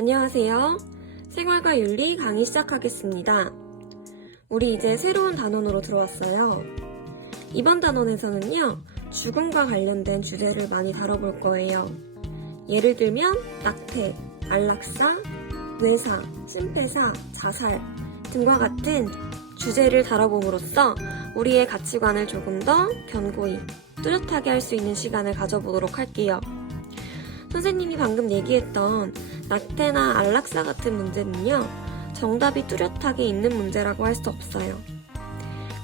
안녕하세요. 생활과 윤리 강의 시작하겠습니다. 우리 이제 새로운 단원으로 들어왔어요. 이번 단원에서는요, 죽음과 관련된 주제를 많이 다뤄볼 거예요. 예를 들면 낙태, 안락사, 뇌사, 심폐사, 자살 등과 같은 주제를 다뤄봄으로써 우리의 가치관을 조금 더 견고히, 뚜렷하게 할 수 있는 시간을 가져보도록 할게요. 선생님이 방금 얘기했던 낙태나 안락사 같은 문제는요, 정답이 뚜렷하게 있는 문제라고 할 수 없어요.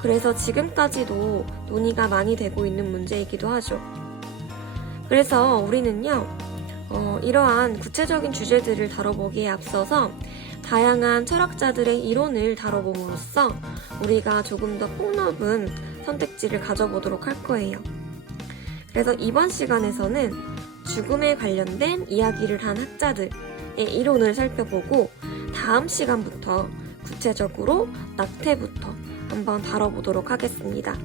그래서 지금까지도 논의가 많이 되고 있는 문제이기도 하죠. 그래서 우리는요, 이러한 구체적인 주제들을 다뤄보기에 앞서서 다양한 철학자들의 이론을 다뤄봄으로써 우리가 조금 더 폭넓은 선택지를 가져보도록 할 거예요. 그래서 이번 시간에서는 죽음에 관련된 이야기를 한 학자들의 이론을 살펴보고 다음 시간부터 구체적으로 낙태부터 한번 다뤄보도록 하겠습니다.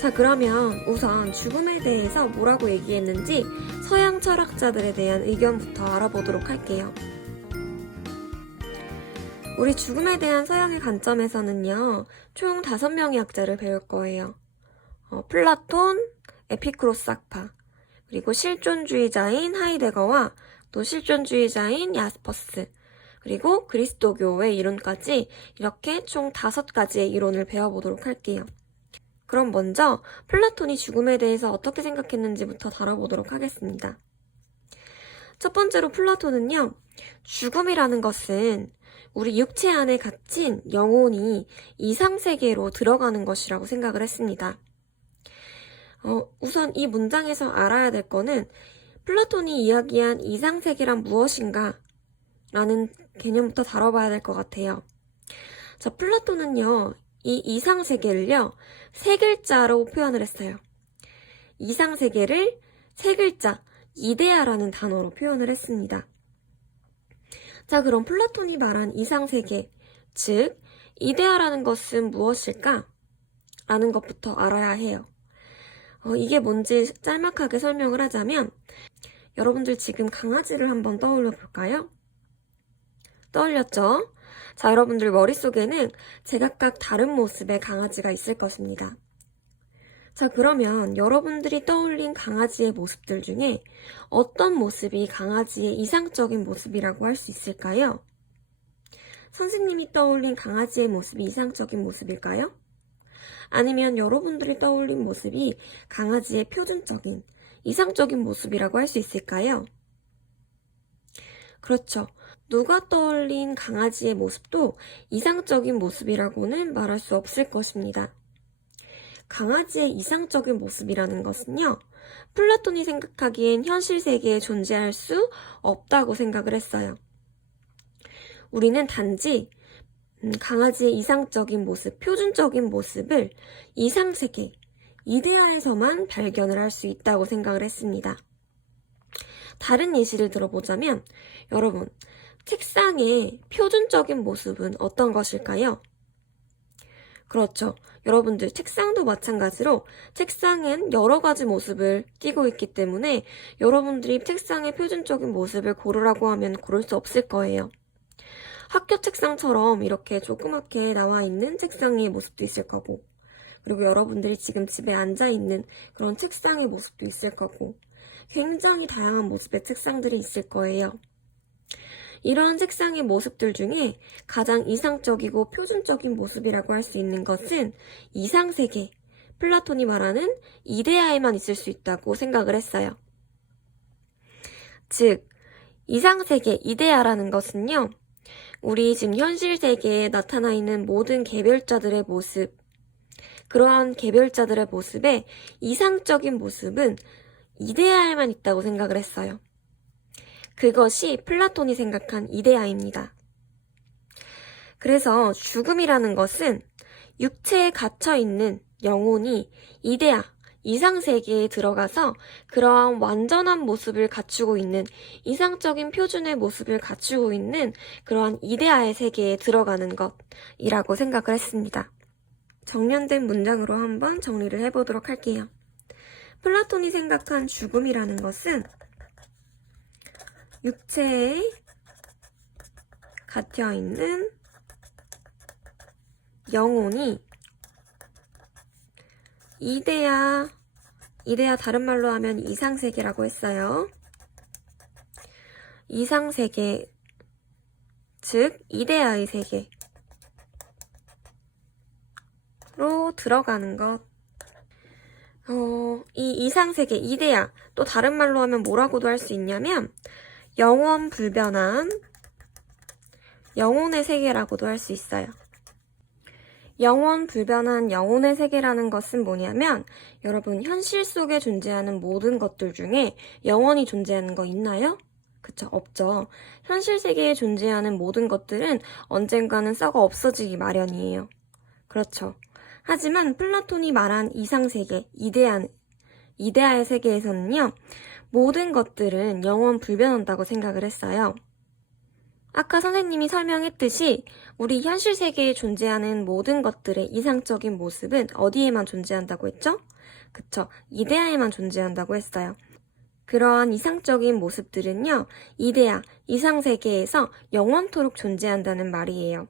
자, 그러면 우선 죽음에 대해서 뭐라고 얘기했는지 서양 철학자들에 대한 의견부터 알아보도록 할게요. 우리 죽음에 대한 서양의 관점에서는요, 총 5명의 학자를 배울 거예요. 플라톤, 에피쿠로스 학파, 그리고 실존주의자인 하이데거와 또 실존주의자인 야스퍼스, 그리고 그리스도교의 이론까지 이렇게 총 5가지의 이론을 배워보도록 할게요. 그럼 먼저 플라톤이 죽음에 대해서 어떻게 생각했는지부터 다뤄보도록 하겠습니다. 첫 번째로 플라톤은요, 죽음이라는 것은 우리 육체 안에 갇힌 영혼이 이상세계로 들어가는 것이라고 생각을 했습니다. 우선 이 문장에서 알아야 될 거는 플라톤이 이야기한 이상세계란 무엇인가 라는 개념부터 다뤄봐야 될 것 같아요. 자, 플라톤은요, 이 이상세계를요, 3글자로 표현을 했어요. 이상세계를 3글자, 이데아라는 단어로 표현을 했습니다. 자, 그럼 플라톤이 말한 이상세계, 즉 이데아라는 것은 무엇일까? 라는 것부터 알아야 해요. 이게 뭔지 짤막하게 설명을 하자면, 여러분들 지금 강아지를 한번 떠올려 볼까요? 떠올렸죠? 자, 여러분들 머릿속에는 제각각 다른 모습의 강아지가 있을 것입니다. 자, 그러면 여러분들이 떠올린 강아지의 모습들 중에 어떤 모습이 강아지의 이상적인 모습이라고 할 수 있을까요? 선생님이 떠올린 강아지의 모습이 이상적인 모습일까요? 아니면 여러분들이 떠올린 모습이 강아지의 표준적인, 이상적인 모습이라고 할 수 있을까요? 그렇죠. 누가 떠올린 강아지의 모습도 이상적인 모습이라고는 말할 수 없을 것입니다. 강아지의 이상적인 모습이라는 것은요, 플라톤이 생각하기엔 현실 세계에 존재할 수 없다고 생각을 했어요. 우리는 단지 강아지의 이상적인 모습, 표준적인 모습을 이상세계, 이데아에서만 발견을 할 수 있다고 생각을 했습니다. 다른 예시를 들어보자면, 여러분, 책상의 표준적인 모습은 어떤 것일까요? 그렇죠. 여러분들 책상도 마찬가지로 책상은 여러 가지 모습을 띠고 있기 때문에 여러분들이 책상의 표준적인 모습을 고르라고 하면 고를 수 없을 거예요. 학교 책상처럼 이렇게 조그맣게 나와 있는 책상의 모습도 있을 거고, 그리고 여러분들이 지금 집에 앉아 있는 그런 책상의 모습도 있을 거고, 굉장히 다양한 모습의 책상들이 있을 거예요. 이런 책상의 모습들 중에 가장 이상적이고 표준적인 모습이라고 할 수 있는 것은 이상세계, 플라톤이 말하는 이데아에만 있을 수 있다고 생각을 했어요. 즉, 이상세계, 이데아라는 것은요, 우리 지금 현실 세계에 나타나 있는 모든 개별자들의 모습, 그러한 개별자들의 모습의 이상적인 모습은 이데아에만 있다고 생각을 했어요. 그것이 플라톤이 생각한 이데아입니다. 그래서 죽음이라는 것은 육체에 갇혀있는 영혼이 이데아, 이상세계에 들어가서 그러한 완전한 모습을 갖추고 있는, 이상적인 표준의 모습을 갖추고 있는 그러한 이데아의 세계에 들어가는 것이라고 생각을 했습니다. 정련된 문장으로 한번 정리를 해보도록 할게요. 플라톤이 생각한 죽음이라는 것은 육체의 갇혀있는 영혼이 이데아 다른 말로 하면 이상세계라고 했어요. 이상세계, 즉 이데아의 세계로 들어가는 것. 이 이상세계, 이데아, 또 다른 말로 하면 뭐라고도 할 수 있냐면 영원 불변한 영혼의 세계라고도 할 수 있어요. 영원 불변한 영혼의 세계라는 것은 뭐냐면 여러분 현실 속에 존재하는 모든 것들 중에 영원히 존재하는 거 있나요? 그쵸? 없죠. 현실 세계에 존재하는 모든 것들은 언젠가는 썩어 없어지기 마련이에요. 그렇죠. 하지만 플라톤이 말한 이상세계, 이데아의 세계에서는요, 모든 것들은 영원 불변한다고 생각을 했어요. 아까 선생님이 설명했듯이 우리 현실 세계에 존재하는 모든 것들의 이상적인 모습은 어디에만 존재한다고 했죠? 그쵸. 이데아에만 존재한다고 했어요. 그러한 이상적인 모습들은요, 이데아, 이상세계에서 영원토록 존재한다는 말이에요.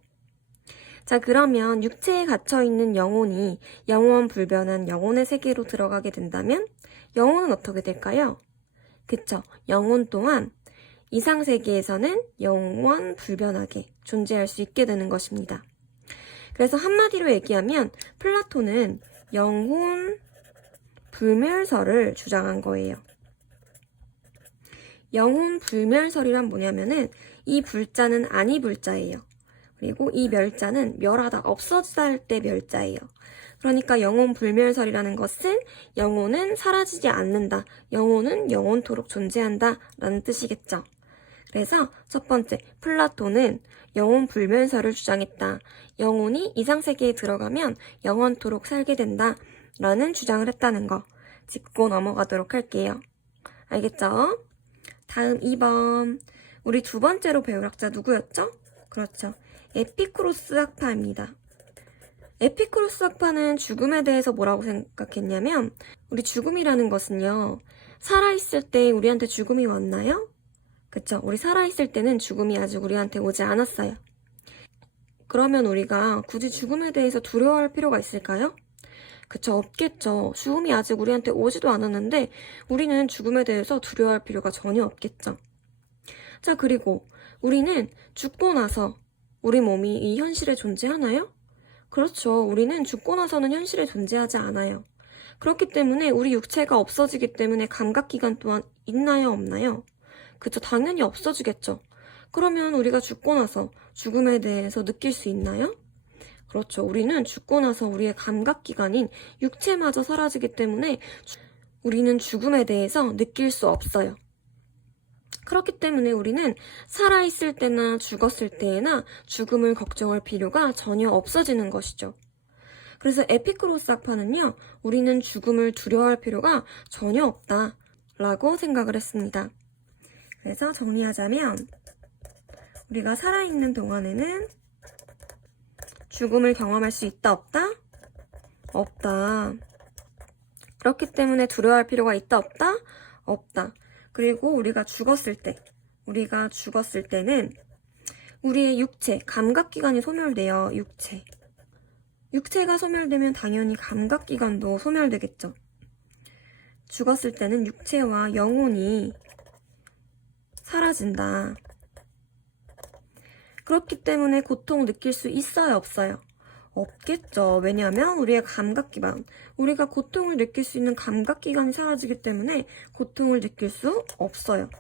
자, 그러면 육체에 갇혀있는 영혼이 영원 불변한 영혼의 세계로 들어가게 된다면 영혼은 어떻게 될까요? 그쵸. 영혼 또한 이상세계에서는 영원 불변하게 존재할 수 있게 되는 것입니다. 그래서 한마디로 얘기하면 플라톤은 영혼 불멸설을 주장한 거예요. 영혼 불멸설이란 뭐냐면은 이 불자는 아니 불자예요. 그리고 이 멸자는 멸하다, 없어지다 할 때 멸자예요. 그러니까 영혼 불멸설이라는 것은 영혼은 사라지지 않는다. 영혼은 영원토록 존재한다 라는 뜻이겠죠. 그래서 첫 번째, 플라톤은 영혼 불멸설을 주장했다. 영혼이 이상세계에 들어가면 영원토록 살게 된다 라는 주장을 했다는 거 짚고 넘어가도록 할게요. 알겠죠? 다음 2번. 우리 두 번째로 배울 학자 누구였죠? 그렇죠. 에피쿠로스 학파입니다. 에피쿠로스 학파는 죽음에 대해서 뭐라고 생각했냐면 우리 죽음이라는 것은요. 살아있을 때 우리한테 죽음이 왔나요? 그쵸? 우리 살아있을 때는 죽음이 아직 우리한테 오지 않았어요. 그러면 우리가 굳이 죽음에 대해서 두려워할 필요가 있을까요? 그쵸? 없겠죠. 죽음이 아직 우리한테 오지도 않았는데 우리는 죽음에 대해서 두려워할 필요가 전혀 없겠죠. 자, 그리고 우리는 죽고 나서 우리 몸이 이 현실에 존재하나요? 그렇죠. 우리는 죽고 나서는 현실에 존재하지 않아요. 그렇기 때문에 우리 육체가 없어지기 때문에 감각기관 또한 있나요? 없나요? 그쵸. 당연히 없어지겠죠. 그러면 우리가 죽고 나서 죽음에 대해서 느낄 수 있나요? 그렇죠. 우리는 죽고 나서 우리의 감각기관인 육체마저 사라지기 때문에 우리는 죽음에 대해서 느낄 수 없어요. 그렇기 때문에 우리는 살아있을 때나 죽었을 때나 죽음을 걱정할 필요가 전혀 없어지는 것이죠. 그래서 에피쿠로스 학파는요, 우리는 죽음을 두려워할 필요가 전혀 없다라고 생각을 했습니다. 그래서 정리하자면 우리가 살아있는 동안에는 죽음을 경험할 수 있다, 없다? 없다. 그렇기 때문에 두려워할 필요가 있다, 없다? 없다. 그리고 우리가 죽었을 때는 우리의 육체, 감각기관이 소멸돼요. 육체가 소멸되면 당연히 감각기관도 소멸되겠죠. 죽었을 때는 육체와 영혼이 사라진다. 그렇기 때문에 고통을 느낄 수 있어요, 없어요? 없겠죠. 왜냐하면 우리의 감각기관, 우리가 고통을 느낄 수 있는 감각기관이 사라지기 때문에 고통을 느낄 수 없어요.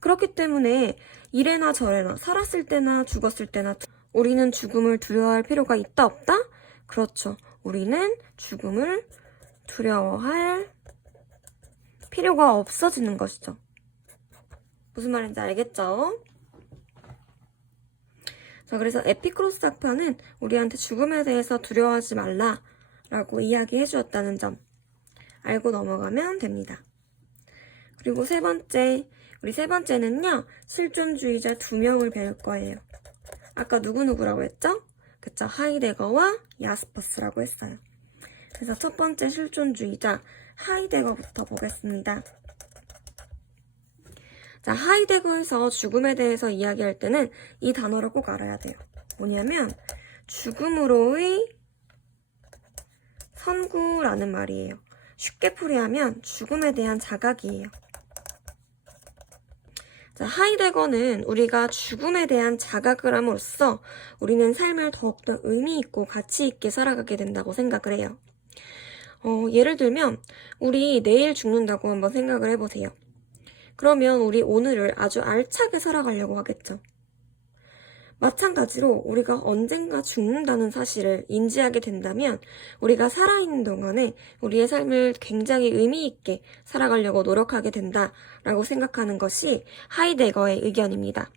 그렇기 때문에 이래나 저래나 살았을 때나 죽었을 때나 우리는 죽음을 두려워할 필요가 있다, 없다? 그렇죠. 우리는 죽음을 두려워할 필요가 없어지는 것이죠. 무슨 말인지 알겠죠? 자, 그래서 에피쿠로스 학파는 우리한테 죽음에 대해서 두려워하지 말라라고 이야기해 주었다는 점 알고 넘어가면 됩니다. 그리고 우리 세 번째는요, 실존주의자 2명을 배울 거예요. 아까 누구누구라고 했죠? 그쵸, 하이데거와 야스퍼스라고 했어요. 그래서 첫 번째 실존주의자 하이데거부터 보겠습니다. 자, 하이데거에서 죽음에 대해서 이야기할 때는 이 단어를 꼭 알아야 돼요. 뭐냐면 죽음으로의 선구라는 말이에요. 쉽게 풀이하면 죽음에 대한 자각이에요. 자, 하이데거는 우리가 죽음에 대한 자각을 함으로써 우리는 삶을 더욱더 의미 있고 가치 있게 살아가게 된다고 생각을 해요. 예를 들면 우리 내일 죽는다고 한번 생각을 해보세요. 그러면 우리 오늘을 아주 알차게 살아가려고 하겠죠. 마찬가지로 우리가 언젠가 죽는다는 사실을 인지하게 된다면 우리가 살아있는 동안에 우리의 삶을 굉장히 의미 있게 살아가려고 노력하게 된다라고 생각하는 것이 하이데거의 의견입니다.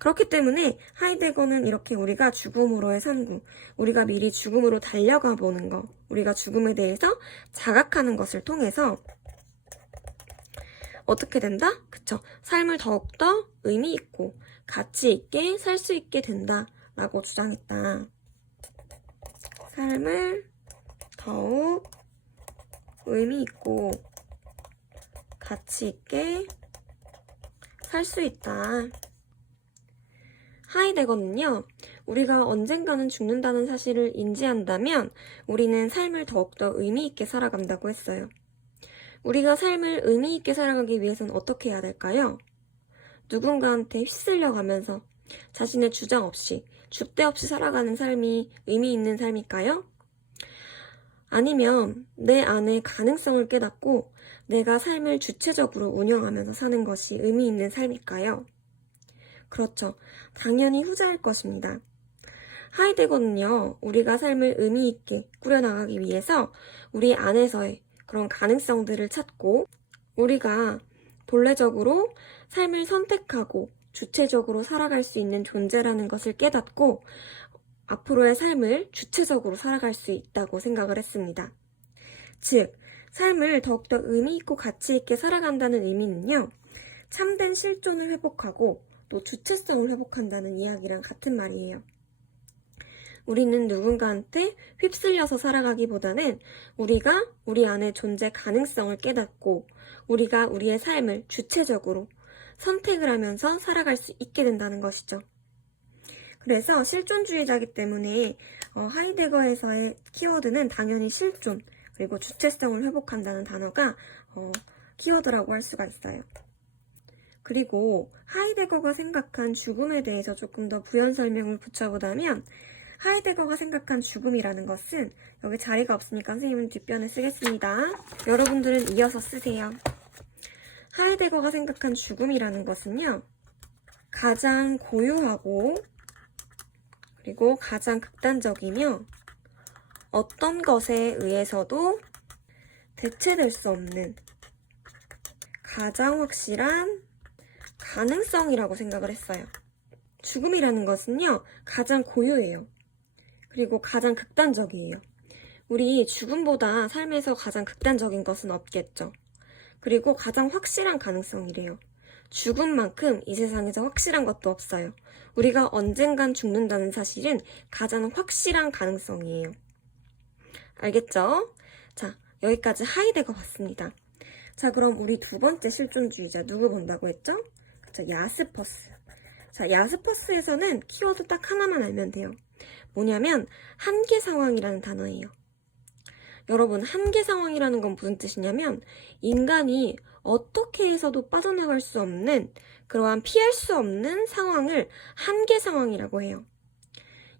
그렇기 때문에 하이데거는 이렇게 우리가 죽음으로의 선구, 우리가 미리 죽음으로 달려가 보는 것, 우리가 죽음에 대해서 자각하는 것을 통해서 어떻게 된다? 그쵸? 삶을 더욱더 의미 있고 가치 있게 살 수 있게 된다라고 주장했다. 삶을 더욱 의미 있고 가치 있게 살 수 있다. 하이데거는요, 우리가 언젠가는 죽는다는 사실을 인지한다면 우리는 삶을 더욱더 의미 있게 살아간다고 했어요. 우리가 삶을 의미 있게 살아가기 위해서는 어떻게 해야 될까요? 누군가한테 휩쓸려 가면서 자신의 주장 없이, 줏대 없이 살아가는 삶이 의미 있는 삶일까요? 아니면 내 안의 가능성을 깨닫고 내가 삶을 주체적으로 운영하면서 사는 것이 의미 있는 삶일까요? 그렇죠. 당연히 후자일 것입니다. 하이데거는요, 우리가 삶을 의미 있게 꾸려나가기 위해서 우리 안에서의 그런 가능성들을 찾고 우리가 본래적으로 삶을 선택하고 주체적으로 살아갈 수 있는 존재라는 것을 깨닫고 앞으로의 삶을 주체적으로 살아갈 수 있다고 생각을 했습니다. 즉, 삶을 더욱더 의미 있고 가치 있게 살아간다는 의미는요, 참된 실존을 회복하고 또 주체성을 회복한다는 이야기랑 같은 말이에요. 우리는 누군가한테 휩쓸려서 살아가기보다는 우리가 우리 안의 존재 가능성을 깨닫고 우리가 우리의 삶을 주체적으로 선택을 하면서 살아갈 수 있게 된다는 것이죠. 그래서 실존주의자이기 때문에 하이데거에서의 키워드는 당연히 실존 그리고 주체성을 회복한다는 단어가 키워드라고 할 수가 있어요. 그리고 하이데거가 생각한 죽음에 대해서 조금 더 부연 설명을 붙여보자면 하이데거가 생각한 죽음이라는 것은 여기 자리가 없으니까 선생님은 뒷변에 쓰겠습니다. 여러분들은 이어서 쓰세요. 하이데거가 생각한 죽음이라는 것은요, 가장 고유하고 그리고 가장 극단적이며 어떤 것에 의해서도 대체될 수 없는 가장 확실한 가능성이라고 생각을 했어요. 죽음이라는 것은요, 가장 고유해요. 그리고 가장 극단적이에요. 우리 죽음보다 삶에서 가장 극단적인 것은 없겠죠. 그리고 가장 확실한 가능성이래요. 죽음만큼 이 세상에서 확실한 것도 없어요. 우리가 언젠간 죽는다는 사실은 가장 확실한 가능성이에요. 알겠죠? 자, 여기까지 하이데거 봤습니다. 자, 그럼 우리 두 번째 실존주의자 누구 본다고 했죠? 그쵸, 야스퍼스. 자, 야스퍼스에서는 키워드 딱 하나만 알면 돼요. 뭐냐면 한계 상황이라는 단어예요. 여러분, 한계 상황이라는 건 무슨 뜻이냐면 인간이 어떻게 해서도 빠져나갈 수 없는 그러한 피할 수 없는 상황을 한계 상황이라고 해요.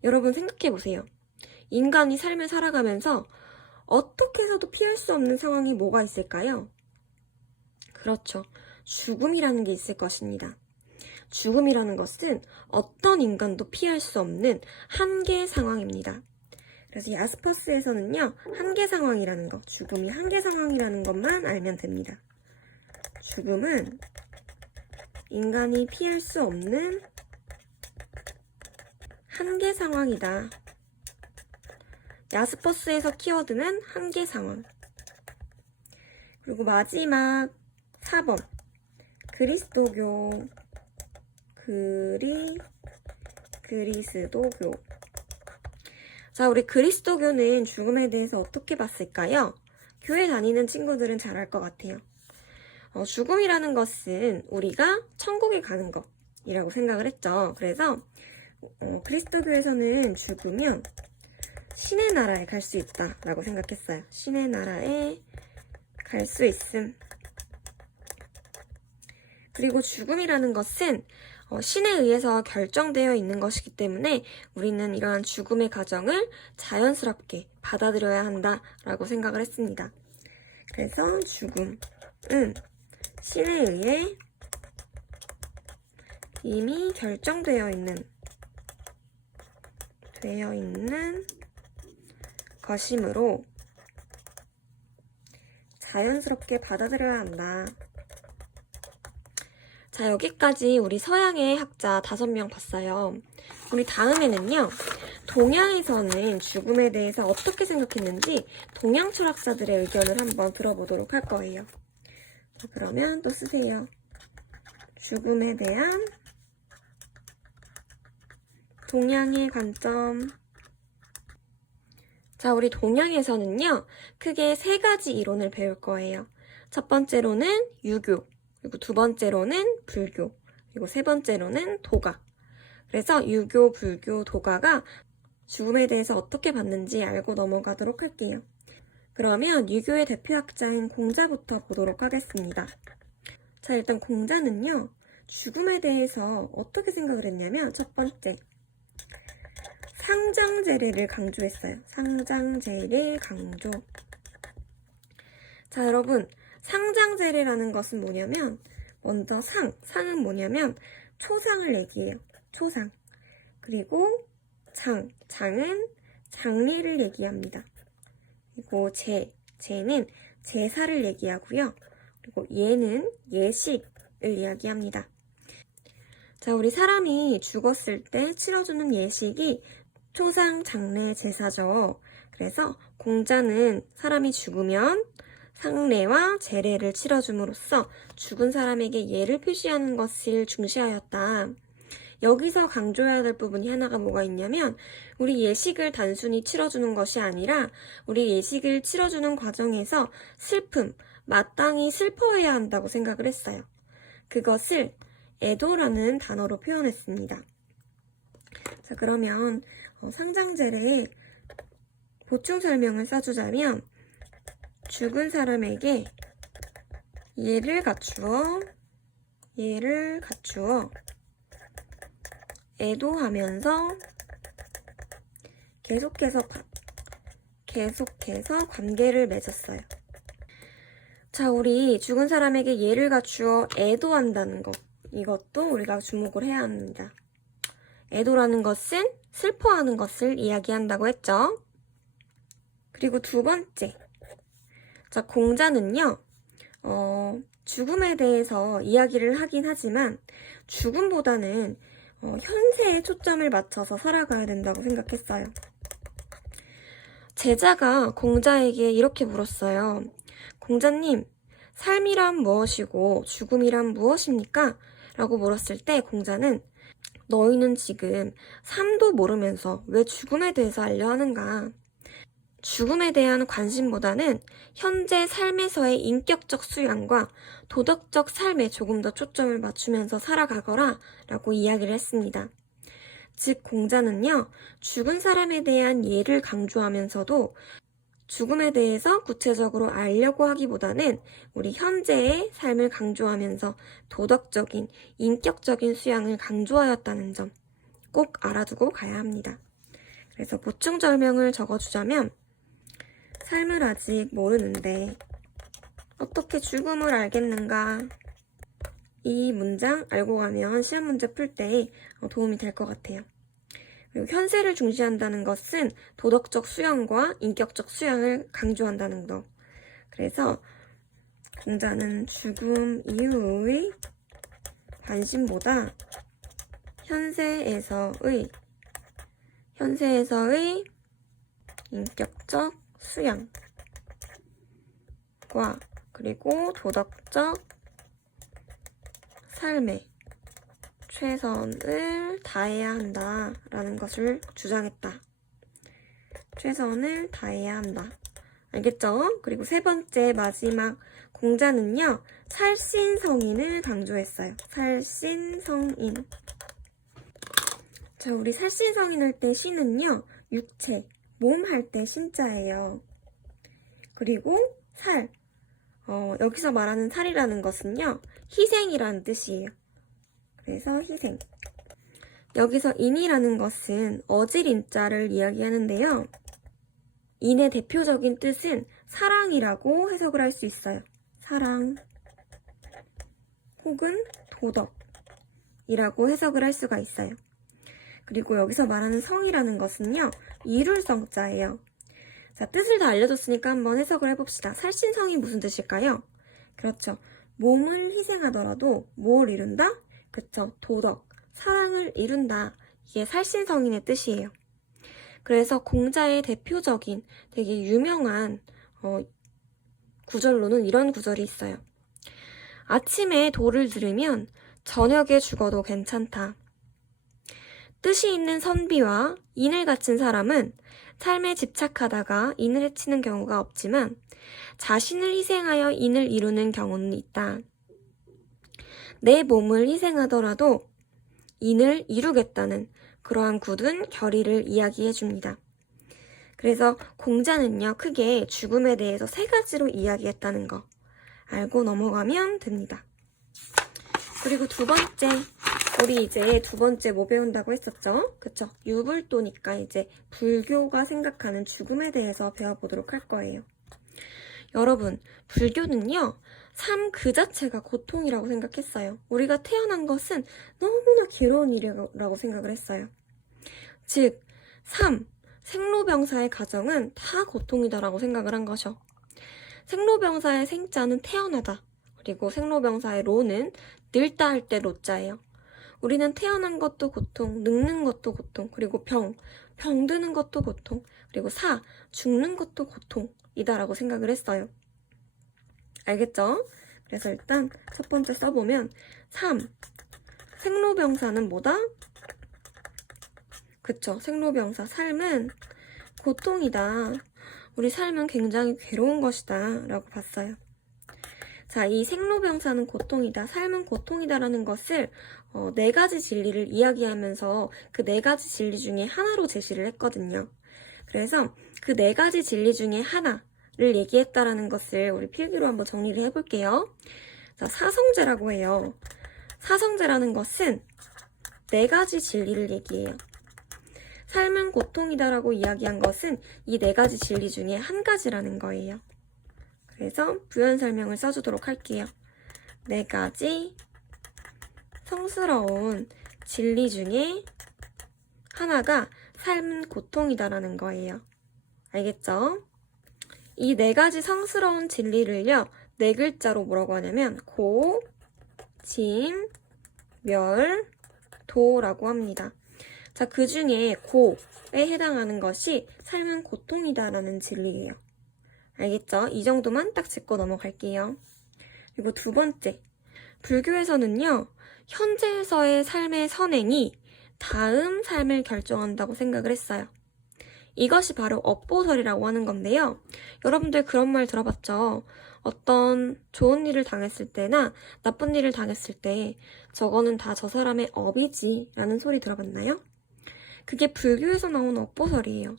여러분 생각해 보세요. 인간이 삶을 살아가면서 어떻게 해서도 피할 수 없는 상황이 뭐가 있을까요? 그렇죠. 죽음이라는 게 있을 것입니다. 죽음이라는 것은 어떤 인간도 피할 수 없는 한계 상황입니다. 그래서 야스퍼스에서는요, 한계 상황이라는 것, 죽음이 한계 상황이라는 것만 알면 됩니다. 죽음은 인간이 피할 수 없는 한계 상황이다. 야스퍼스에서 키워드는 한계 상황. 그리고 마지막 4번. 그리스도교. 그리스도교. 자, 우리 그리스도교는 죽음에 대해서 어떻게 봤을까요? 교회 다니는 친구들은 잘 알 것 같아요. 죽음이라는 것은 우리가 천국에 가는 것이라고 생각을 했죠. 그래서 그리스도교에서는 죽으면 신의 나라에 갈 수 있다라고 생각했어요. 신의 나라에 갈 수 있음. 그리고 죽음이라는 것은 신에 의해서 결정되어 있는 것이기 때문에 우리는 이러한 죽음의 과정을 자연스럽게 받아들여야 한다라고 생각을 했습니다. 그래서 죽음은 신에 의해 이미 결정되어 있는 것이므로 자연스럽게 받아들여야 한다. 자, 여기까지 우리 서양의 학자 5명 봤어요. 우리 다음에는요, 동양에서는 죽음에 대해서 어떻게 생각했는지 동양 철학자들의 의견을 한번 들어보도록 할 거예요. 자, 그러면 또 쓰세요. 죽음에 대한 동양의 관점. 자, 우리 동양에서는요, 크게 3가지 이론을 배울 거예요. 첫 번째로는 유교, 그리고 두 번째로는 불교, 그리고 세 번째로는 도가. 그래서 유교, 불교, 도가가 죽음에 대해서 어떻게 봤는지 알고 넘어가도록 할게요. 그러면 유교의 대표학자인 공자부터 보도록 하겠습니다. 자, 일단 공자는요, 죽음에 대해서 어떻게 생각을 했냐면 첫 번째, 상장제례를 강조했어요. 상장제례 강조. 자, 여러분, 상장제례라는 것은 뭐냐면 먼저 상은 뭐냐면 초상을 얘기해요. 초상. 그리고 장은 장례를 얘기합니다. 그리고 제는 제사를 얘기하고요. 그리고 예는 예식을 이야기합니다. 자, 우리 사람이 죽었을 때 치러주는 예식이 초상, 장례, 제사죠. 그래서 공자는 사람이 죽으면 상례와 제례를 치러줌으로써 죽은 사람에게 예를 표시하는 것을 중시하였다. 여기서 강조해야 될 부분이 하나가 뭐가 있냐면 우리 예식을 단순히 치러주는 것이 아니라 우리 예식을 치러주는 과정에서 슬픔, 마땅히 슬퍼해야 한다고 생각을 했어요. 그것을 애도라는 단어로 표현했습니다. 자, 그러면 상장제례의 보충 설명을 써주자면 죽은 사람에게 예를 갖추어 애도하면서 계속해서 관계를 맺었어요. 자, 우리 죽은 사람에게 예를 갖추어 애도한다는 것, 이것도 우리가 주목을 해야 합니다. 애도라는 것은 슬퍼하는 것을 이야기한다고 했죠. 그리고 두 번째, 자, 공자는요, 죽음에 대해서 이야기를 하긴 하지만 죽음보다는 현세에 초점을 맞춰서 살아가야 된다고 생각했어요. 제자가 공자에게 이렇게 물었어요. 공자님, 삶이란 무엇이고 죽음이란 무엇입니까? 라고 물었을 때 공자는 너희는 지금 삶도 모르면서 왜 죽음에 대해서 알려 하는가? 죽음에 대한 관심보다는 현재 삶에서의 인격적 수양과 도덕적 삶에 조금 더 초점을 맞추면서 살아가거라 라고 이야기를 했습니다. 즉 공자는요, 죽은 사람에 대한 예를 강조하면서도 죽음에 대해서 구체적으로 알려고 하기보다는 우리 현재의 삶을 강조하면서 도덕적인, 인격적인 수양을 강조하였다는 점 꼭 알아두고 가야 합니다. 그래서 보충 설명을 적어주자면 삶을 아직 모르는데 어떻게 죽음을 알겠는가? 이 문장 알고 가면 시험 문제 풀 때 도움이 될 것 같아요. 그리고 현세를 중시한다는 것은 도덕적 수양과 인격적 수양을 강조한다는 것. 그래서 공자는 죽음 이후의 관심보다 현세에서의 인격적 수양과 그리고 도덕적 삶에 최선을 다해야 한다라는 것을 주장했다. 최선을 다해야 한다. 알겠죠? 그리고 세 번째 마지막 공자는요, 살신성인을 강조했어요. 살신성인. 자, 우리 살신성인 할 때 신은요, 육체, 몸 할 때 신자예요. 그리고 살, 여기서 말하는 살이라는 것은요, 희생이라는 뜻이에요. 그래서 희생. 여기서 인이라는 것은 어질인자를 이야기하는데요. 인의 대표적인 뜻은 사랑이라고 해석을 할 수 있어요. 사랑 혹은 도덕이라고 해석을 할 수가 있어요. 그리고 여기서 말하는 성이라는 것은요, 이룰 성자예요. 자, 뜻을 다 알려줬으니까 한번 해석을 해봅시다. 살신성이 무슨 뜻일까요? 그렇죠. 몸을 희생하더라도 뭘 이룬다? 그쵸. 도덕, 사랑을 이룬다. 이게 살신성인의 뜻이에요. 그래서 공자의 대표적인 되게 유명한 구절로는 이런 구절이 있어요. 아침에 도를 들으면 저녁에 죽어도 괜찮다. 뜻이 있는 선비와 인을 갖춘 사람은 삶에 집착하다가 인을 해치는 경우가 없지만 자신을 희생하여 인을 이루는 경우는 있다. 내 몸을 희생하더라도 인을 이루겠다는 그러한 굳은 결의를 이야기해 줍니다. 그래서 공자는요, 크게 죽음에 대해서 3가지로 이야기했다는 거 알고 넘어가면 됩니다. 그리고 두 번째, 우리 이제 두 번째 뭐 배운다고 했었죠? 그쵸? 유불도니까 이제 불교가 생각하는 죽음에 대해서 배워보도록 할 거예요. 여러분, 불교는요, 삶 그 자체가 고통이라고 생각했어요. 우리가 태어난 것은 너무나 괴로운 일이라고 생각을 했어요. 즉, 삶, 생로병사의 가정은 다 고통이다라고 생각을 한 것이죠. 생로병사의 생자는 태어나다. 그리고 생로병사의 로는 늙다 할 때 로자예요. 우리는 태어난 것도 고통, 늙는 것도 고통, 그리고 병드는 것도 고통, 그리고 죽는 것도 고통이다라고 생각을 했어요. 알겠죠? 그래서 일단 첫 번째 써보면 생로병사는 뭐다? 그쵸, 생로병사. 삶은 고통이다. 우리 삶은 굉장히 괴로운 것이다 라고 봤어요. 자, 이 생로병사는 고통이다, 삶은 고통이다라는 것을 4가지 진리를 이야기하면서 그 4가지 진리 중에 하나로 제시를 했거든요. 그래서 그 4가지 진리 중에 하나를 얘기했다라는 것을 우리 필기로 한번 정리를 해볼게요. 자, 사성제라고 해요. 사성제라는 것은 4가지 진리를 얘기해요. 삶은 고통이다라고 이야기한 것은 이 4가지 진리 중에 한 가지라는 거예요. 그래서 부연 설명을 써주도록 할게요. 4가지 성스러운 진리 중에 하나가 삶은 고통이다라는 거예요. 알겠죠? 이 4가지 성스러운 진리를요, 4글자로 뭐라고 하냐면 고, 진, 멸, 도라고 합니다. 자, 그 중에 고에 해당하는 것이 삶은 고통이다라는 진리예요. 알겠죠? 이 정도만 딱 짚고 넘어갈게요. 그리고 두 번째, 불교에서는요, 현재에서의 삶의 선행이 다음 삶을 결정한다고 생각을 했어요. 이것이 바로 업보설이라고 하는 건데요. 여러분들 그런 말 들어봤죠? 어떤 좋은 일을 당했을 때나 나쁜 일을 당했을 때 저거는 다 저 사람의 업이지 라는 소리 들어봤나요? 그게 불교에서 나온 업보설이에요.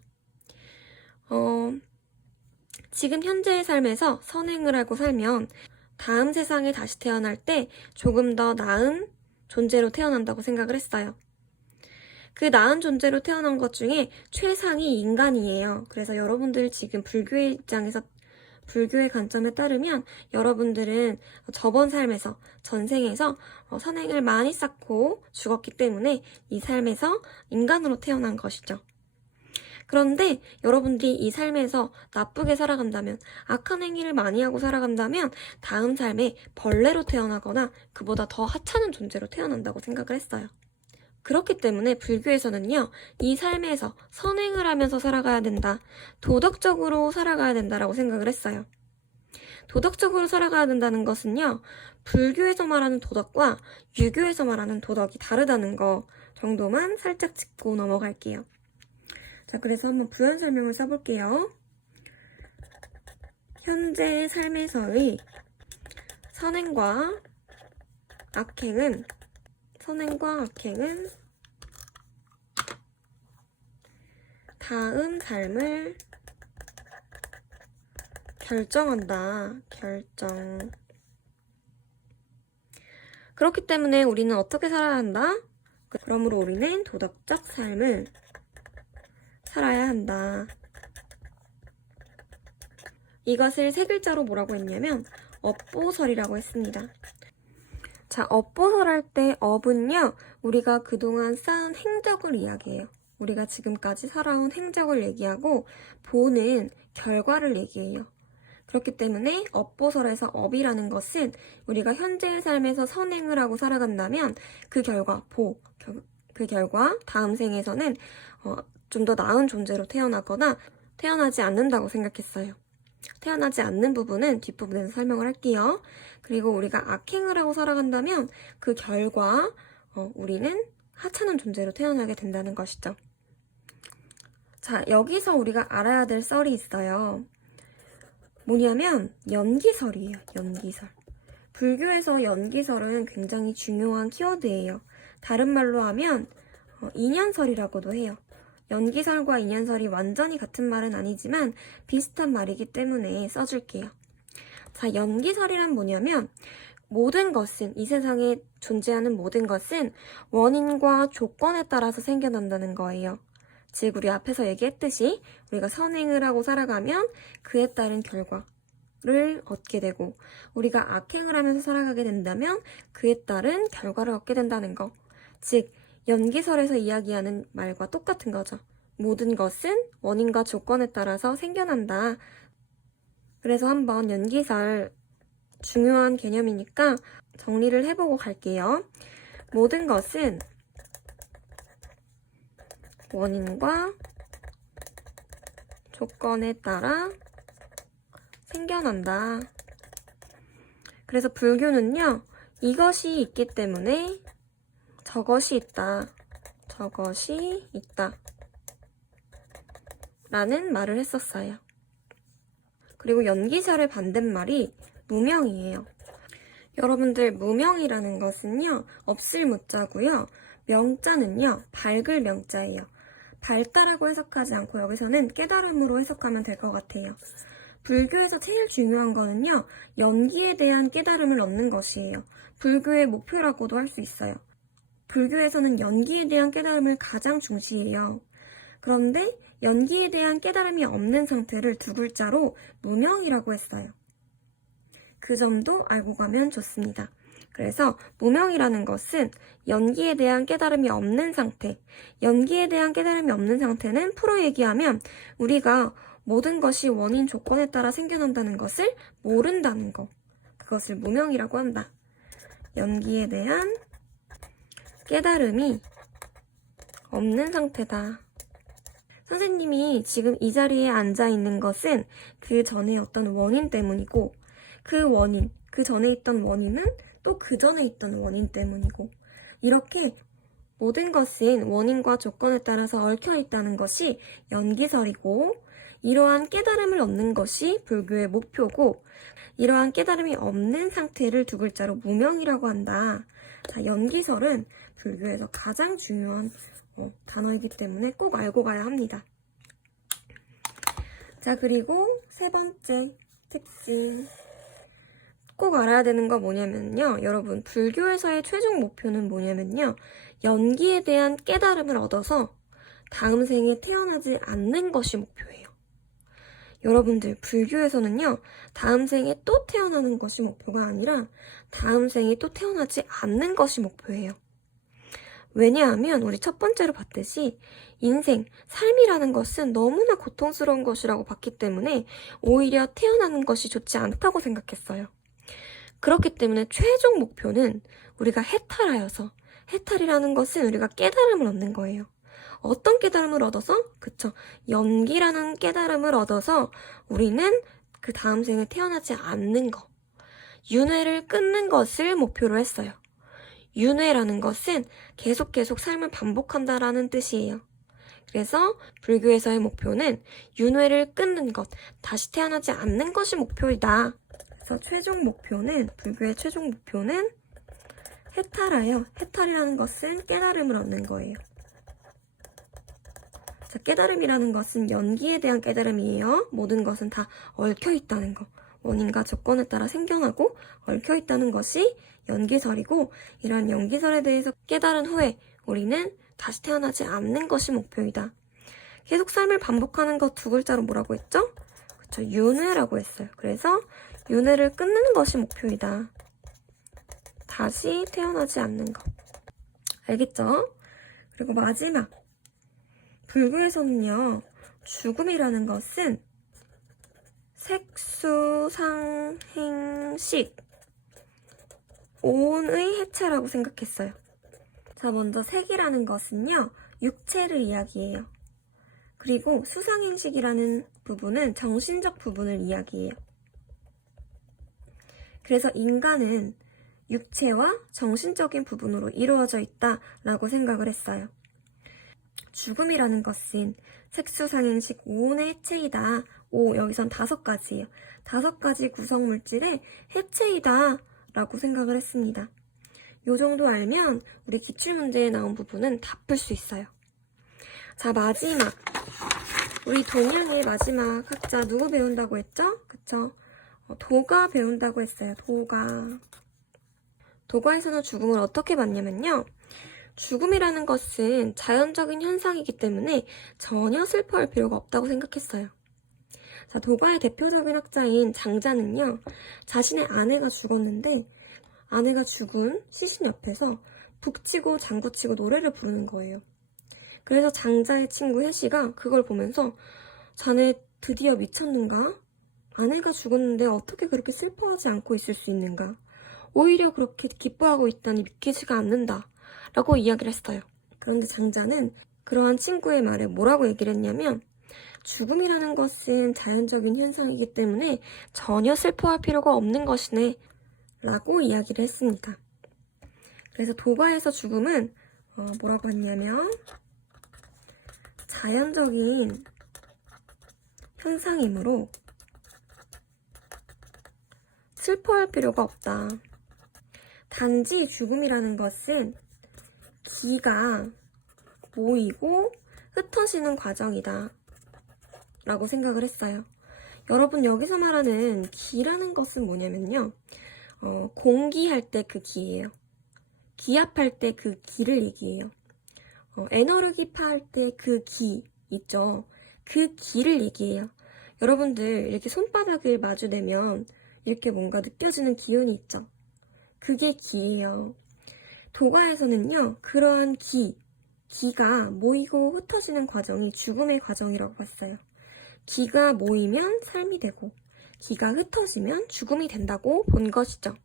지금 현재의 삶에서 선행을 하고 살면 다음 세상에 다시 태어날 때 조금 더 나은 존재로 태어난다고 생각을 했어요. 그 나은 존재로 태어난 것 중에 최상이 인간이에요. 그래서 여러분들 지금 불교의 입장에서, 불교의 관점에 따르면 여러분들은 저번 삶에서, 전생에서 선행을 많이 쌓고 죽었기 때문에 이 삶에서 인간으로 태어난 것이죠. 그런데 여러분들이 이 삶에서 나쁘게 살아간다면, 악한 행위를 많이 하고 살아간다면 다음 삶에 벌레로 태어나거나 그보다 더 하찮은 존재로 태어난다고 생각을 했어요. 그렇기 때문에 불교에서는요, 이 삶에서 선행을 하면서 살아가야 된다, 도덕적으로 살아가야 된다라고 생각을 했어요. 도덕적으로 살아가야 된다는 것은요, 불교에서 말하는 도덕과 유교에서 말하는 도덕이 다르다는 거 정도만 살짝 짚고 넘어갈게요. 자, 그래서 한번 부연 설명을 써볼게요. 현재 삶에서의 선행과 악행은 다음 삶을 결정한다. 그렇기 때문에 우리는 어떻게 살아야 한다? 그러므로 우리는 도덕적 삶을 살아야 한다. 이것을 세 글자로 뭐라고 했냐면 업보설이라고 했습니다. 자, 업보설 할 때 업은요, 우리가 그동안 쌓은 행적을 이야기해요. 우리가 지금까지 살아온 행적을 얘기하고, 보는 결과를 얘기해요. 그렇기 때문에 업보설에서 업이라는 것은 우리가 현재의 삶에서 선행을 하고 살아간다면 그 결과, 그 결과 다음 생에서는 좀 더 나은 존재로 태어나거나 태어나지 않는다고 생각했어요. 태어나지 않는 부분은 뒷부분에서 설명을 할게요. 그리고 우리가 악행을 하고 살아간다면 그 결과 우리는 하찮은 존재로 태어나게 된다는 것이죠. 자, 여기서 우리가 알아야 될 썰이 있어요. 뭐냐면 연기설이에요. 연기설. 불교에서 연기설은 굉장히 중요한 키워드예요. 다른 말로 하면 인연설이라고도 해요. 연기설과 인연설이 완전히 같은 말은 아니지만 비슷한 말이기 때문에 써줄게요. 자, 연기설이란 뭐냐면 모든 것은, 이 세상에 존재하는 모든 것은 원인과 조건에 따라서 생겨난다는 거예요. 즉 우리 앞에서 얘기했듯이 우리가 선행을 하고 살아가면 그에 따른 결과를 얻게 되고, 우리가 악행을 하면서 살아가게 된다면 그에 따른 결과를 얻게 된다는 거. 즉 연기설에서 이야기하는 말과 똑같은 거죠. 모든 것은 원인과 조건에 따라서 생겨난다. 그래서 한번 연기설 중요한 개념이니까 정리를 해보고 갈게요. 모든 것은 원인과 조건에 따라 생겨난다. 그래서 불교는요, 이것이 있기 때문에 저것이 있다. 라는 말을 했었어요. 그리고 연기설의 반대말이 무명이에요. 여러분들, 무명이라는 것은요, 없을 무자고요. 명자는요, 밝을 명자예요. 밝다라고 해석하지 않고 여기서는 깨달음으로 해석하면 될 것 같아요. 불교에서 제일 중요한 거는요, 연기에 대한 깨달음을 얻는 것이에요. 불교의 목표라고도 할 수 있어요. 불교에서는 연기에 대한 깨달음을 가장 중시해요. 그런데 연기에 대한 깨달음이 없는 상태를 두 글자로 무명이라고 했어요. 그 점도 알고 가면 좋습니다. 그래서 무명이라는 것은 연기에 대한 깨달음이 없는 상태, 연기에 대한 깨달음이 없는 상태는 풀어 얘기하면 우리가 모든 것이 원인 조건에 따라 생겨난다는 것을 모른다는 거, 그것을 무명이라고 한다. 연기에 대한 깨달음이 없는 상태다. 선생님이 지금 이 자리에 앉아 있는 것은 그 전에 어떤 원인 때문이고, 그 전에 있던 원인은 또 그 전에 있던 원인 때문이고, 이렇게 모든 것은 원인과 조건에 따라서 얽혀 있다는 것이 연기설이고, 이러한 깨달음을 얻는 것이 불교의 목표고, 이러한 깨달음이 없는 상태를 두 글자로 무명이라고 한다. 자, 연기설은 불교에서 가장 중요한 단어이기 때문에 꼭 알고 가야 합니다. 자, 그리고 세 번째 특징. 꼭 알아야 되는 거 뭐냐면요. 여러분, 불교에서의 최종 목표는 뭐냐면요. 연기에 대한 깨달음을 얻어서 다음 생에 태어나지 않는 것이 목표예요. 여러분들, 불교에서는요, 다음 생에 또 태어나는 것이 목표가 아니라 다음 생에 또 태어나지 않는 것이 목표예요. 왜냐하면 우리 첫 번째로 봤듯이 인생, 삶이라는 것은 너무나 고통스러운 것이라고 봤기 때문에 오히려 태어나는 것이 좋지 않다고 생각했어요. 그렇기 때문에 최종 목표는 우리가 해탈하여서, 해탈이라는 것은 우리가 깨달음을 얻는 거예요. 어떤 깨달음을 얻어서? 그쵸. 연기라는 깨달음을 얻어서 우리는 그 다음 생에 태어나지 않는 거, 윤회를 끊는 것을 목표로 했어요. 윤회라는 것은 계속 삶을 반복한다라는 뜻이에요. 그래서 불교에서의 목표는 윤회를 끊는 것, 다시 태어나지 않는 것이 목표이다. 그래서 불교의 최종 목표는 해탈하여, 해탈이라는 것은 깨달음을 얻는 거예요. 자, 깨달음이라는 것은 연기에 대한 깨달음이에요. 모든 것은 다 얽혀있다는 거. 원인과 조건에 따라 생겨나고 얽혀있다는 것이 연기설이고, 이러한 연기설에 대해서 깨달은 후에 우리는 다시 태어나지 않는 것이 목표이다. 계속 삶을 반복하는 것 두 글자로 뭐라고 했죠? 그쵸, 윤회라고 했어요. 그래서 윤회를 끊는 것이 목표이다. 다시 태어나지 않는 것. 알겠죠? 그리고 마지막. 불교에서는요, 죽음이라는 것은 색수상행식 오온의 해체라고 생각했어요. 자, 먼저 색이라는 것은요, 육체를 이야기해요. 그리고 수상행식이라는 부분은 정신적 부분을 이야기해요. 그래서 인간은 육체와 정신적인 부분으로 이루어져 있다라고 생각을 했어요. 죽음이라는 것은 색수상행식 오온의 해체이다. 여기선 5가지예요. 5가지 구성물질의 해체이다 라고 생각을 했습니다. 요 정도 알면 우리 기출문제에 나온 부분은 다 풀 수 있어요. 자, 마지막. 우리 동양의 마지막 학자 누구 배운다고 했죠? 그쵸? 도가 배운다고 했어요. 도가에서는 죽음을 어떻게 봤냐면요. 죽음이라는 것은 자연적인 현상이기 때문에 전혀 슬퍼할 필요가 없다고 생각했어요. 자, 도가의 대표적인 학자인 장자는요, 자신의 아내가 죽었는데 아내가 죽은 시신 옆에서 북치고 장구치고 노래를 부르는 거예요. 그래서 장자의 친구 혜시가 그걸 보면서 자네 드디어 미쳤는가? 아내가 죽었는데 어떻게 그렇게 슬퍼하지 않고 있을 수 있는가? 오히려 그렇게 기뻐하고 있다니 믿기지가 않는다 라고 이야기를 했어요. 그런데 장자는 그러한 친구의 말에 뭐라고 얘기를 했냐면, 죽음이라는 것은 자연적인 현상이기 때문에 전혀 슬퍼할 필요가 없는 것이네 라고 이야기를 했습니다. 그래서 도가에서 죽음은 뭐라고 했냐면, 자연적인 현상이므로 슬퍼할 필요가 없다. 단지 죽음이라는 것은 기가 모이고 흩어지는 과정이다 라고 생각을 했어요. 여러분, 여기서 말하는 기라는 것은 뭐냐면요, 공기할 때 그 기예요. 기압할 때 그 기를 얘기해요. 에너르기파할 때 그 기 있죠. 그 기를 얘기해요. 여러분들 이렇게 손바닥을 마주대면 이렇게 뭔가 느껴지는 기운이 있죠. 그게 기예요. 도가에서는요, 그러한 기가 모이고 흩어지는 과정이 죽음의 과정이라고 봤어요. 기가 모이면 삶이 되고 기가 흩어지면 죽음이 된다고 본 것이죠.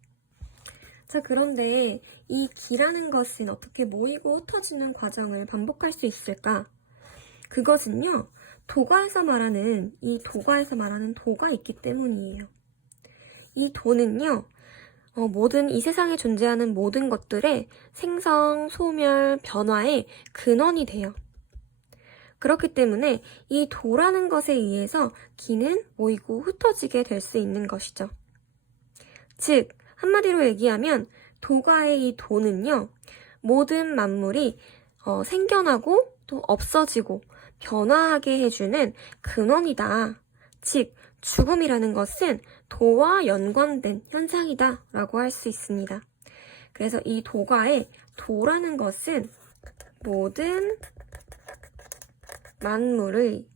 자, 그런데 이 기라는 것은 어떻게 모이고 흩어지는 과정을 반복할 수 있을까? 그것은요, 도가에서 말하는 도가 있기 때문이에요. 이 도는요, 이 세상에 존재하는 모든 것들의 생성, 소멸, 변화의 근원이 돼요. 그렇기 때문에 이 도라는 것에 의해서 기는 모이고 흩어지게 될 수 있는 것이죠. 즉, 한마디로 얘기하면 도가의 이 도는요, 모든 만물이 생겨나고 또 없어지고 변화하게 해주는 근원이다. 즉, 죽음이라는 것은 도와 연관된 현상이다 라고 할 수 있습니다. 그래서 이 도가의 도라는 것은 모든 만물의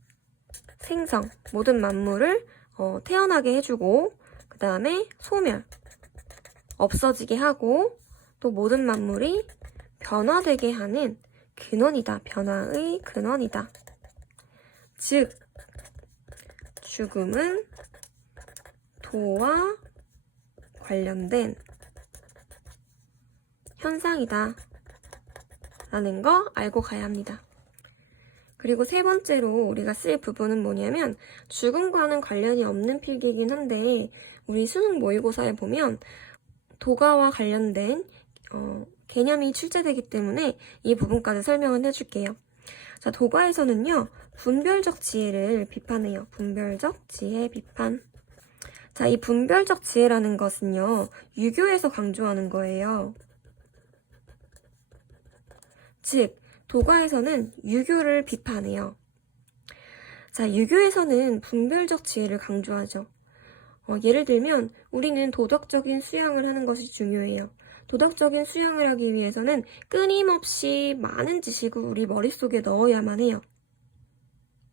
생성, 모든 만물을 태어나게 해주고, 그 다음에 소멸, 없어지게 하고, 또 모든 만물이 변화되게 하는 근원이다. 변화의 근원이다. 즉, 죽음은 도와 관련된 현상이다 라는 거 알고 가야 합니다. 그리고 세 번째로 우리가 쓸 부분은 뭐냐면, 죽음과는 관련이 없는 필기이긴 한데 우리 수능 모의고사에 보면 도가와 관련된 개념이 출제되기 때문에 이 부분까지 설명을 해줄게요. 자, 도가에서는요, 분별적 지혜를 비판해요. 분별적 지혜 비판. 자, 이 분별적 지혜라는 것은요, 유교에서 강조하는 거예요. 즉, 도가에서는 유교를 비판해요. 자, 유교에서는 분별적 지혜를 강조하죠. 예를 들면 우리는 도덕적인 수양을 하는 것이 중요해요. 도덕적인 수양을 하기 위해서는 끊임없이 많은 지식을 우리 머릿속에 넣어야만 해요.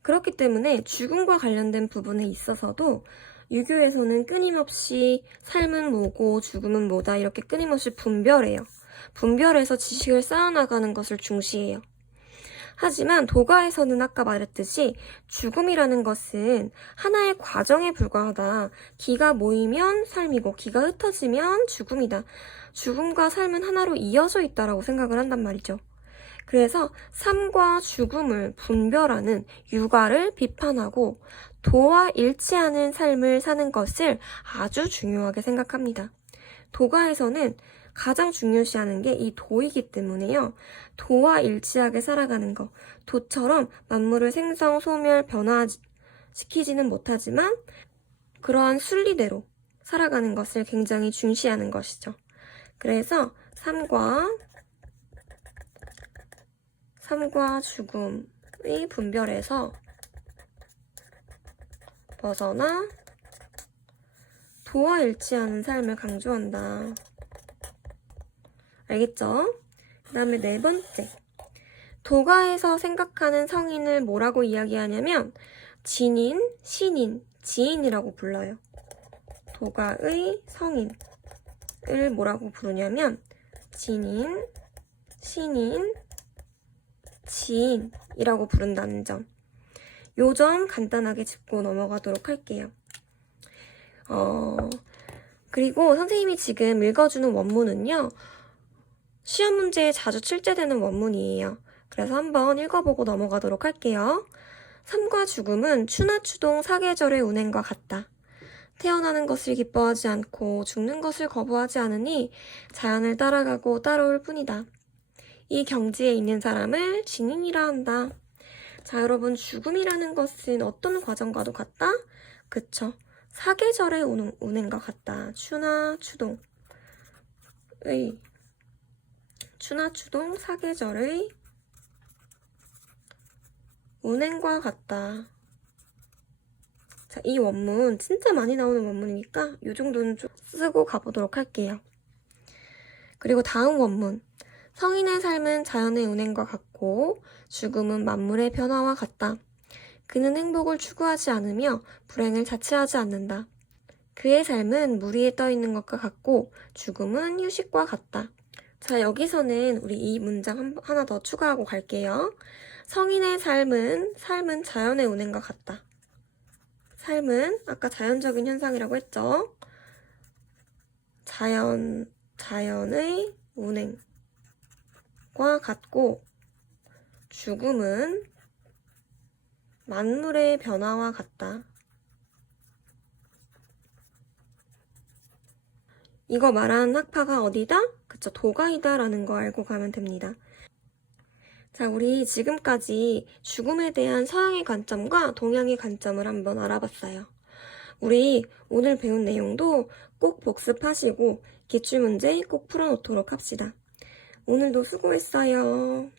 그렇기 때문에 죽음과 관련된 부분에 있어서도 유교에서는 끊임없이 삶은 뭐고 죽음은 뭐다 이렇게 끊임없이 분별해요. 분별해서 지식을 쌓아나가는 것을 중시해요. 하지만 도가에서는 아까 말했듯이 죽음이라는 것은 하나의 과정에 불과하다. 기가 모이면 삶이고 기가 흩어지면 죽음이다. 죽음과 삶은 하나로 이어져 있다라고 생각을 한단 말이죠. 그래서 삶과 죽음을 분별하는 육아를 비판하고 도와 일치하는 삶을 사는 것을 아주 중요하게 생각합니다. 도가에서는 가장 중요시하는 게 이 도이기 때문에요. 도와 일치하게 살아가는 것. 도처럼 만물을 생성, 소멸, 변화시키지는 못하지만 그러한 순리대로 살아가는 것을 굉장히 중시하는 것이죠. 그래서 삶과 죽음의 분별에서 벗어나 도와 일치하는 삶을 강조한다. 알겠죠? 그 다음에 네 번째. 도가에서 생각하는 성인을 뭐라고 이야기하냐면 진인, 신인, 지인이라고 불러요. 도가의 성인을 뭐라고 부르냐면 진인, 신인, 지인이라고 부른다는 점. 요 점 간단하게 짚고 넘어가도록 할게요. 그리고 선생님이 지금 읽어주는 원문은요. 시험 문제에 자주 출제되는 원문이에요. 그래서 한번 읽어보고 넘어가도록 할게요. 삶과 죽음은 추나추동 사계절의 운행과 같다. 태어나는 것을 기뻐하지 않고 죽는 것을 거부하지 않으니 자연을 따라가고 따라올 뿐이다. 이 경지에 있는 사람을 진인이라 한다. 자, 여러분 죽음이라는 것은 어떤 과정과도 같다? 그쵸? 사계절의 운행과 같다. 추나추동 사계절의 운행과 같다. 자, 이 원문 진짜 많이 나오는 원문이니까 이 정도는 좀 쓰고 가보도록 할게요. 그리고 다음 원문. 성인의 삶은 자연의 운행과 같고 죽음은 만물의 변화와 같다. 그는 행복을 추구하지 않으며 불행을 자체하지 않는다. 그의 삶은 물 위에 떠 있는 것과 같고 죽음은 휴식과 같다. 자, 여기서는 우리 이 문장 하나 더 추가하고 갈게요. 성인의 삶은 자연의 운행과 같다. 삶은 아까 자연적인 현상이라고 했죠. 자연의 운행과 같고 죽음은 만물의 변화와 같다. 이거 말하는 학파가 어디다? 그쵸, 도가이다 라는 거 알고 가면 됩니다. 자, 우리 지금까지 죽음에 대한 서양의 관점과 동양의 관점을 한번 알아봤어요. 우리 오늘 배운 내용도 꼭 복습하시고 기출문제 꼭 풀어놓도록 합시다. 오늘도 수고했어요.